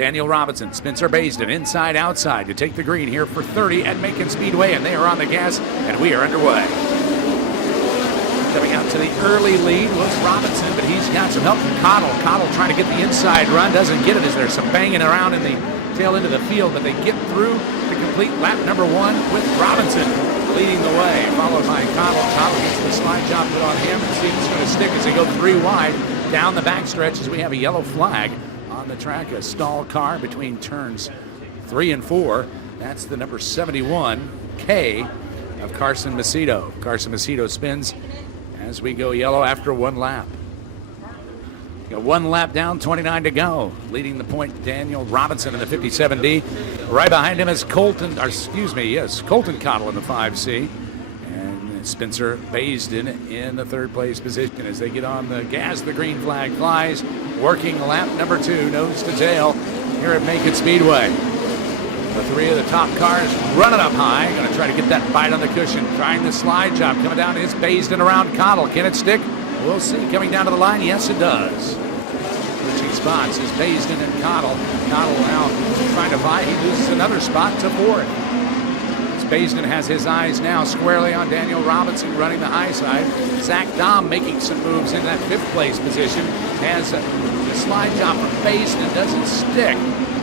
Daniel Robinson, Spencer Baisden, inside, outside to take the green here for 30 at Macon Speedway, and they are on the gas, and we are underway. Coming out to the early lead was Robinson, but he's got some help from Cottle. Cottle trying to get the inside run, doesn't get it as there's some banging around in the tail end of the field, but they get through to complete lap number 1 with Robinson leading the way, followed by Cottle. Cottle gets the slide job put on him, and see if it's going to stick as they go 3 wide down the backstretch as we have a yellow flag on the track. A stall car between turns 3 and 4. That's the number 71, K, of Carson Macedo. Carson Macedo spins as we go yellow after 1 lap. Got 1 lap down, 29 to go. Leading the point, Daniel Robinson in the 57D. Right behind him is Colton Cottle in the 5C. And Spencer Baisden in the 3rd place position as they get on the gas. The green flag flies. Working lap number 2, nose to tail here at Macon Speedway. The 3 of the top cars running up high. Going to try to get that bite on the cushion. Trying the slide job. Coming down is Baisden around Cottle. Can it stick? We'll see. Coming down to the line, yes it does. Switching spots is Baisden and Cottle. Cottle now trying to fight. He loses another spot to 4th. As Baisden has his eyes now squarely on Daniel Robinson running the high side. Zach Dahm making some moves in that 5th place position. Has the slide job from Baisden doesn't stick.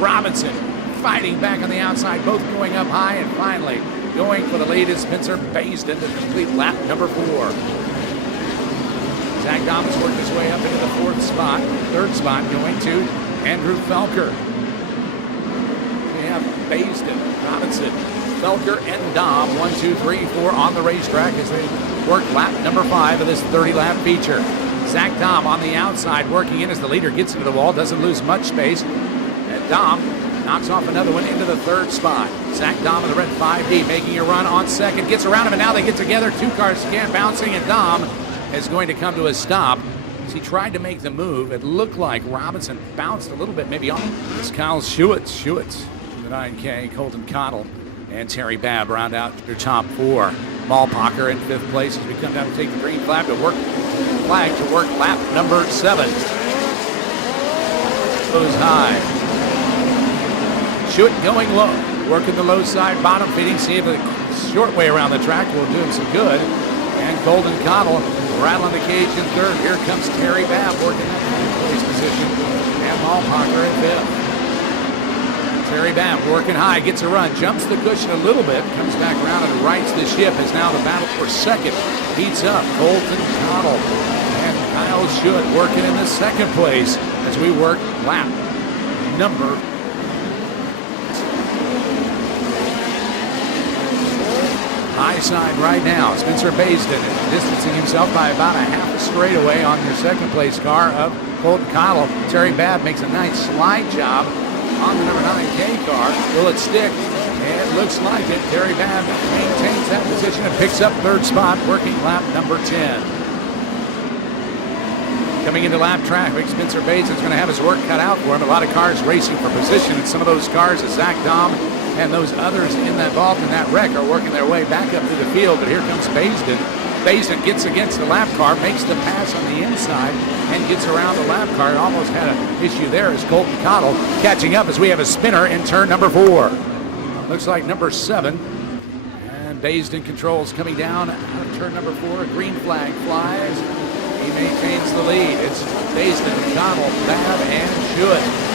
Robinson fighting back on the outside, both going up high, and finally going for the lead is Spencer Baisden to complete lap number 4. Zach Dahm has worked his way up into the 4th spot. 3rd spot going to Andrew Felker. We have Baisden, Robinson, Felker, and Dahm, 1, 2, 3, 4 on the racetrack as they work lap number 5 of this 30-lap feature. Zach Dahm on the outside working in as the leader gets into the wall, doesn't lose much space. And Dahm knocks off another one into the 3rd spot. Zach Dahm in the red 5D making a run on 2nd, gets around him, and now they get together. 2 cars can't bouncing, and Dahm is going to come to a stop as he tried to make the move. It looked like Robinson bounced a little bit, maybe on. It's Kyle Schewitz, the 9K, Colton Cottle, and Terry Babb round out their top 4. Ballparker in 5th place as we come down to take the green flag to work lap number 7. Goes high. Schewitz going low, working the low side, bottom feeding, see if the short way around the track will do him some good. And Colton Cottle rattling the cage in 3rd. Here comes Terry Babb working that 9th place position. And Ballparker in 5th. Terry Babb working high, gets a run, jumps the cushion a little bit, comes back around and rights the ship as now the battle for 2nd heats up. Colton Cottle and Kyle Schewitz working in the 2nd place as we work lap number 4. High side right now. Spencer Baisden distancing himself by about a half a straightaway on your 2nd place car of Colton Cottle. Terry Babb makes a nice slide job on the number 9K car. Will it stick? It looks like it. Terry Babb maintains that position and picks up 3rd spot, working lap number 10. Coming into lap traffic, Spencer Baisden's going to have his work cut out for him. A lot of cars racing for position, and some of those cars, as Zach Dahm and those others involved in that wreck, are working their way back up to the field. But here comes Baisden. Baisden gets against the lap car, makes the pass on the inside, and gets around the lap car. Almost had an issue there as Colton Cottle catching up as we have a spinner in turn number 4. Looks like number 7. And Baisden controls coming down out of turn number 4. A green flag flies. He maintains the lead. It's Baisden, Cottle, Babb, and Schewitz.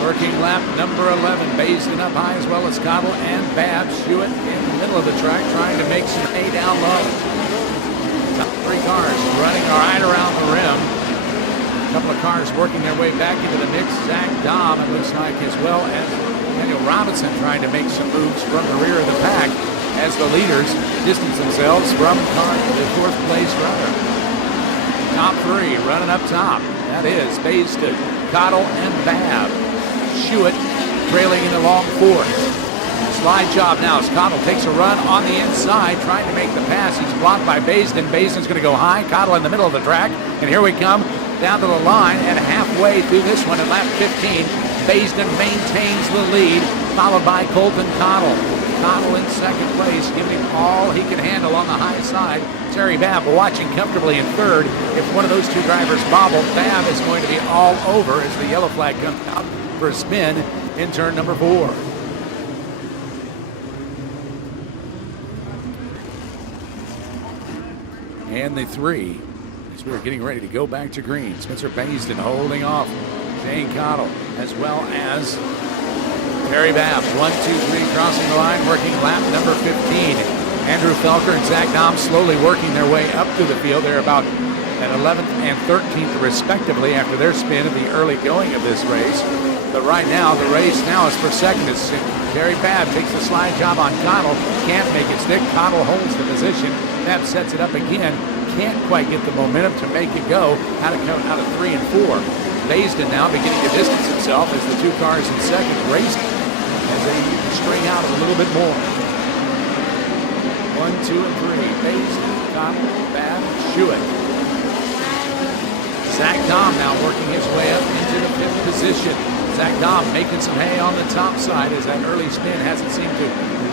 Working lap number 11, Baisden up high as well as Cottle and Babb. Schewitz in the middle of the track trying to make some hay down low. Top 3 cars running right around the rim. A couple of cars working their way back into the mix. Zach Dahm, it looks like, as well as Daniel Robinson trying to make some moves from the rear of the pack as the leaders distance themselves from the 4th place runner. Top 3 running up top. That is Baisden, Cottle, and Babb. Schewitz trailing in the long 4th. Slide job now as Cottle takes a run on the inside, trying to make the pass. He's blocked by Baisden. Baisden's going to go high. Cottle in the middle of the track. And here we come down to the line, and halfway through this one at lap 15, Baisden maintains the lead, followed by Colton Cottle. Cottle in second place, giving him all he can handle on the high side. Terry Babb watching comfortably in third. If one of those two drivers bobble, Babb is going to be all over as the yellow flag comes out for a spin in turn number 4. And the 3, as we're getting ready to go back to green. Spencer Bayston holding off Shane Cottle, as well as Terry Babb. 1, 2, 3 crossing the line, working lap number 15. Andrew Felker and Zach Dom slowly working their way up through the field. They're about at 11th and 13th respectively after their spin of the early going of this race. But right now, the race now is for second. As Terry Babb takes the slide job on Cottle. Can't make it stick. Cottle holds the position. Babb sets it up again. Can't quite get the momentum to make it go. Out of 3 and 4. Bayston now beginning to distance himself as the two cars in second race as they string out a little bit more. 1, 2, and 3. Bayston, Cottle, Babb, Schuett. Zach Dom now working his way up into the 5th position. Zach Dom making some hay on the top side as that early spin hasn't seemed to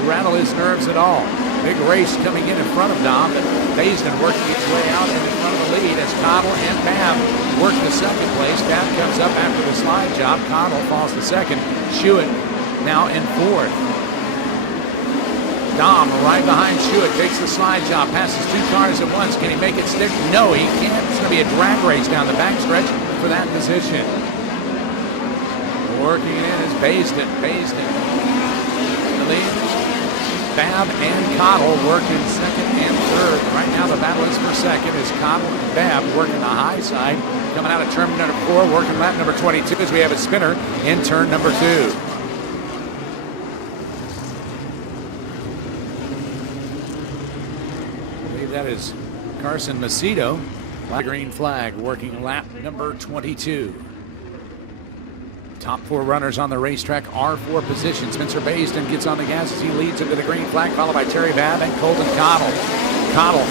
rattle his nerves at all. Big race coming in front of Dom, but Bayston working its way out in front of the lead as Cottle and Babb work the second place. Babb comes up after the slide job. Cottle falls to second. Schuett now in 4th. Dom right behind Schuett takes the slide job, passes two cars at once. Can he make it stick? No, he can't. It's going to be a drag race down the backstretch for that position. Working in is Bayston. Bayston in the lead. Babb and Cottle working second and third. Right now the battle is for second as Cottle and Babb working the high side. Coming out of turn number 4, working lap number 22 as we have a spinner in turn number 2. I believe that is Carson Macedo. Green flag working lap number 22. Top 4 runners on the racetrack are for position. Spencer Bayston gets on the gas as he leads into the green flag, followed by Terry Babb and Colton Cottle. Cottle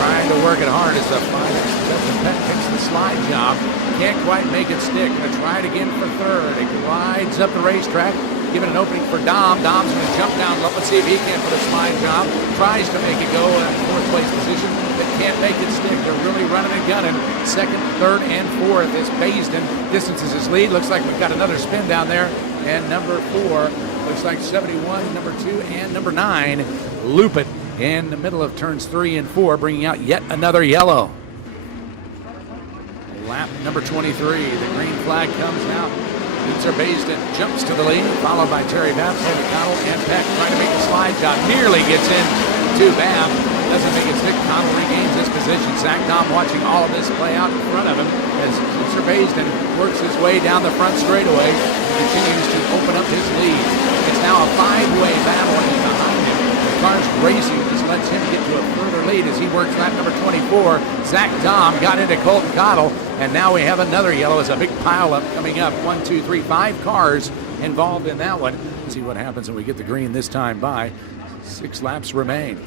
trying to work it hard as the Justin Peck takes the slide job. Can't quite make it stick. Going to try it again for third. It glides up the racetrack, giving an opening for Dom. Dom's going to jump down low. Let's see if he can put a slide job. Tries to make it go in a 4th place position, but can't make it stick. They're really running and gunning. Second, third, and 4th as Bayston distances his lead. Looks like we've got another spin down there. And number 4 looks like 71, number 2, and number 9 loop it in the middle of turns 3 and 4, bringing out yet another yellow. Lap number 23. The green flag comes out. Spencer Bayston jumps to the lead, followed by Terry Babb, Cottle, and Peck trying to make the slide job. Nearly gets in to Babb. Doesn't make it stick. Cottle regains his position. Zach Dom watching all of this play out in front of him as Spencer Bayston works his way down the front straightaway and continues to open up his lead. It's now a 5-way battle behind him. The car's racing just lets him get to a further lead as he works lap number 24. Zach Dom got into Colton Cottle, and now we have another yellow as a big pileup coming up. 1, 2, 3, 5 cars involved in that one. Let's see what happens when we get the green this time by. 6 laps remain.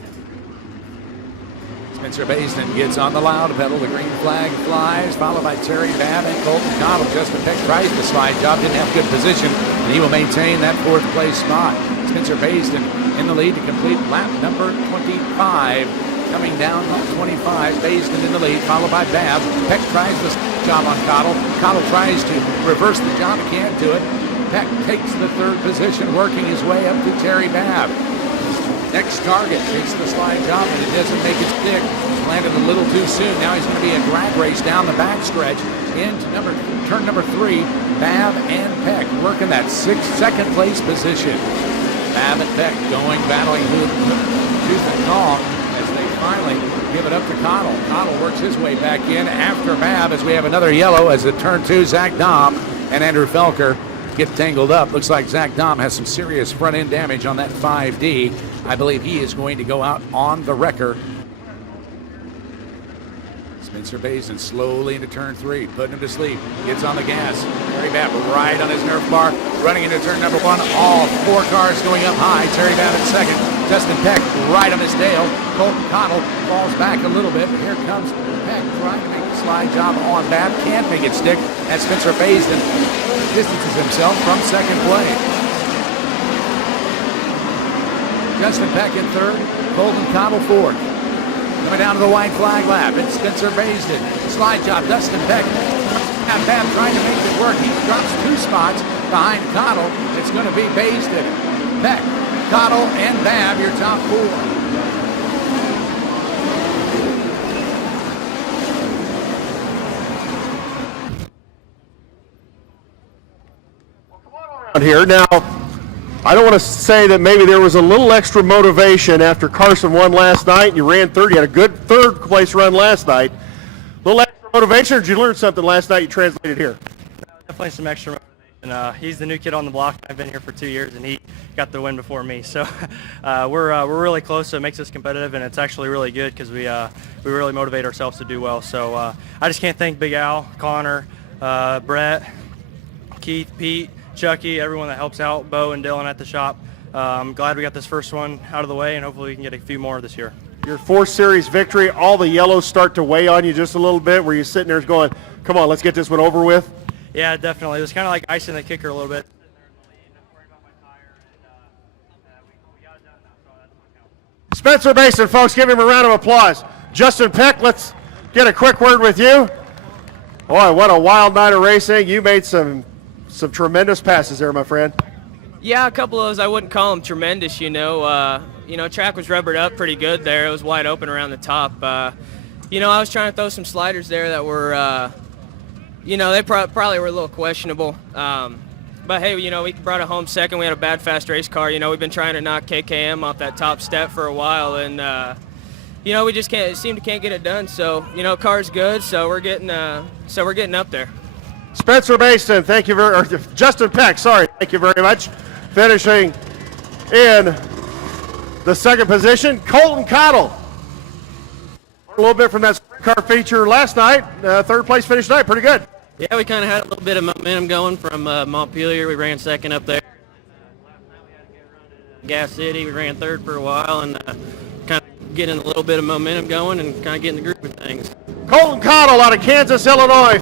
Spencer Bayston gets on the loud pedal. The green flag flies, followed by Terry Babb and Colton Cottle. Justin Peck tries the slide job, didn't have good position, and he will maintain that 4th place spot. Spencer Bayston in the lead to complete lap number 25. Coming down on 25, Bayston in the lead, followed by Babb. Peck tries the job on Cottle. Cottle tries to reverse the job, can't do it. Peck takes the 3rd position, working his way up to Terry Babb. Next target takes the slide job, and it doesn't make it stick. Landed a little too soon. Now he's going to be a drag race down the backstretch into turn number 3. Babb and Peck working that 2nd place position. Babb and Peck battling tooth and nail as they finally give it up to Cottle. Cottle works his way back in after Babb as we have another yellow as at turn 2, Zach Dom and Andrew Felker get tangled up. Looks like Zach Dom has some serious front end damage on that 5D. I believe he is going to go out on the wrecker. Spencer Bayston slowly into turn 3, putting him to sleep. Gets on the gas. Terry Babb right on his nerf bar, running into turn number 1. All 4 cars going up high. Terry Babb in second. Justin Peck right on his tail. Colton Cottle falls back a little bit. Here comes Peck trying to make a slide job on Babb. Can't make it stick as Spencer Bayston distances himself from second place. Justin Peck in third. Colton Cottle fourth. Coming down to the white flag lap. It's Spencer Baisden. Slide job. Dustin Peck. Bab trying to make it work. He drops 2 spots behind Cottle. It's going to be Baisden, Peck, Cottle, and Bab, your top 4. Here now, I don't want to say that maybe there was a little extra motivation after Carson won last night and you ran third. You had a good third place run last night. A little extra motivation, or did you learn something last night you translated here? Definitely some extra motivation. He's the new kid on the block. I've been here for 2 years, and he got the win before me. So we're really close, so it makes us competitive, and it's actually really good because we really motivate ourselves to do well. So I just can't thank Big Al, Connor, Brett, Keith, Pete, Chucky, everyone that helps out, Bo and Dylan at the shop. I'm glad we got this first one out of the way, and hopefully we can get a few more this year. Your 4th series victory, all the yellows start to weigh on you just a little bit, where you're sitting there going, come on, let's get this one over with? Yeah, definitely. It was kind of like icing the kicker a little bit. Spencer Mason, folks, give him a round of applause. Justin Peck, let's get a quick word with you. Boy, what a wild night of racing. You made some tremendous passes there, my friend. Yeah, a couple of those I wouldn't call them tremendous, track was rubbered up pretty good there. It was wide open around the top. I was trying to throw some sliders there that were, they probably were a little questionable. But hey, we brought it home second. We had a bad fast race car. We've been trying to knock KKM off that top step for a while, and we just can't get it done. So car's good. So we're getting up there. Spencer Mason, thank you very, or Justin Peck, sorry, thank you very much. Finishing in the 2nd position, Colton Cottle. A little bit from that sprint car feature last night, 3rd place finish tonight, pretty good. Yeah, we kind of had a little bit of momentum going from Montpelier. We ran 2nd up there. Gas City, we ran 3rd for a while, and kind of getting a little bit of momentum going and kind of getting the groove of things. Colton Cottle out of Kansas, Illinois.